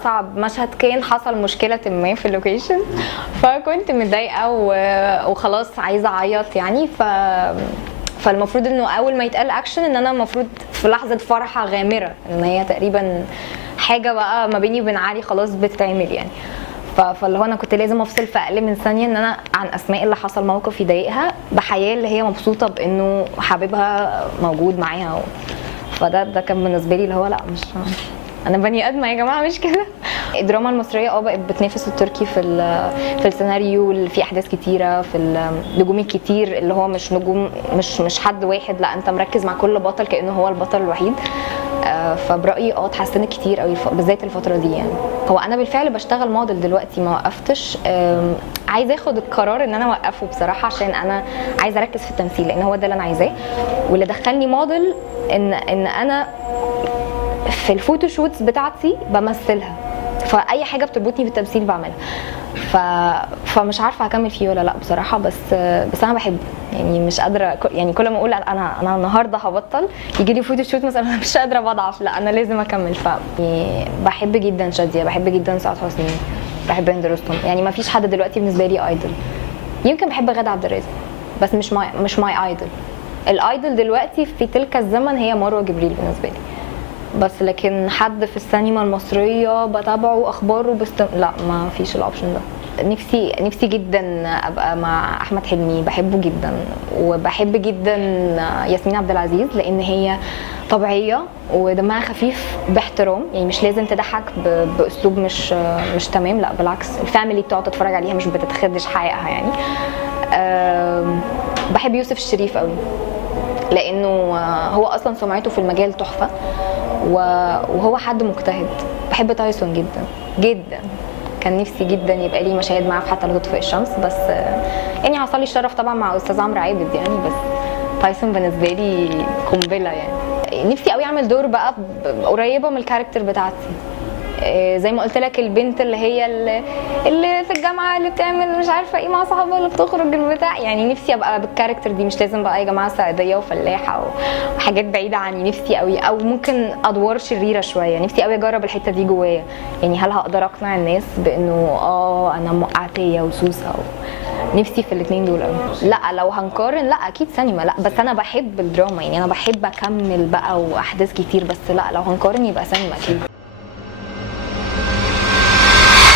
اصعب مشهد كان حصل مشكله ما في اللوكيشن، فكنت متضايقه وخلاص عايزه اعيط يعني. فالمفروض انه اول ما يتقال اكشن ان انا المفروض في لحظه فرحه غامره، ان هي تقريبا حاجه بقى ما بيني وبين علي خلاص بتتعمل يعني. فاللي هو انا كنت لازم افصل في اقل من ثانيه ان انا عن اسماء اللي حصل موقف يضايقها بحياه اللي هي مبسوطه بانه حبيبها موجود معاها. فده كان بالنسبه لي اللي هو لا، مش انا بني ادمه يا جماعه مش كده. الدراما المصريه بقت بتنافس التركي في السيناريو اللي فيه احداث كتيره، في النجوم الكتير اللي هو مش نجوم، مش حد واحد، لا انت مركز مع كل بطل كانه هو البطل الوحيد. فبرايي اتحسنت كتير قوي بالذات الفتره دي يعني. هو انا بالفعل بشتغل موديل دلوقتي، ما وقفتش. عايزه اخد القرار ان انا اوقفه بصراحه، عشان انا عايزه اركز في التمثيل لان هو ده اللي انا عايزاه. واللي دخلني موديل ان انا في الفوتوشوتس بتاعتي بمثلها، فاي حاجه بتربطني بالتمثيل بعملها. فمش عارفه هكمل فيه ولا لا بصراحه، بس انا بحبه يعني. مش قادره يعني، كل ما اقول انا النهارده هبطل يجي لي فوتوشوت مثلا انا مش قادره بضعف، لا انا لازم اكمل. بحب جدا شاديه، بحب جدا سعاد حسني، بحب هند رستم. يعني ما فيش حد دلوقتي بالنسبه لي ايدل. يمكن بحب غادة عبد الرازق بس مش ماي ايدل. الايدل دلوقتي في تلك الزمن هي مروه جبريل بالنسبه لي. بس لكن حد في السينما المصريه بتابعه اخباره لا، ما فيش الاوبشن ده. نفسي جدا ابقى مع احمد حلمي، بحبه جدا. وبحب جدا ياسمين عبد العزيز لان هي طبيعيه ودمها خفيف باحترام، يعني مش لازم تضحك باسلوب مش تمام، لا بالعكس الفاميلي بتقعد تتفرج عليها مش بتتخدش حقها يعني. بحب يوسف الشريف قوي لانه هو اصلا سمعته في المجال تحفه وهو حد مجتهد. بحب تايسون جدا جدا، كان نفسي جدا يبقى لي مشاهد معاه في حتى لا تطفئ الشمس، بس يعني حصل لي الشرف طبعا مع استاذ عمرو عابد يعني. بس تايسون بالنسبه لي قنبله يعني. نفسي قوي اعمل دور بقى قريبه من الكاركتر بتاعتي، زي ما قلت لك البنت اللي في الجامعه اللي بتعمل مش عارفه ايه مع صحابها اللي بتخرج البتاع، يعني نفسي ابقى بالكاركتر دي. مش لازم بقى يا جماعه صعيديه وفلاحه وحاجات بعيده عني، نفسي قوي. او ممكن ادوار شريره شويه، نفسي قوي اجرب الحته دي جوايا. يعني هل هقدر اقنع الناس بانه انا موقعتيه وسوسه نفسي في الاثنين دول قوي. لا لو هنقارن لا اكيد سينما، لا بس انا بحب الدراما يعني، انا بحب اكمل بقى واحداث كتير، بس لا لو هنقارن يبقى سينما اكيد.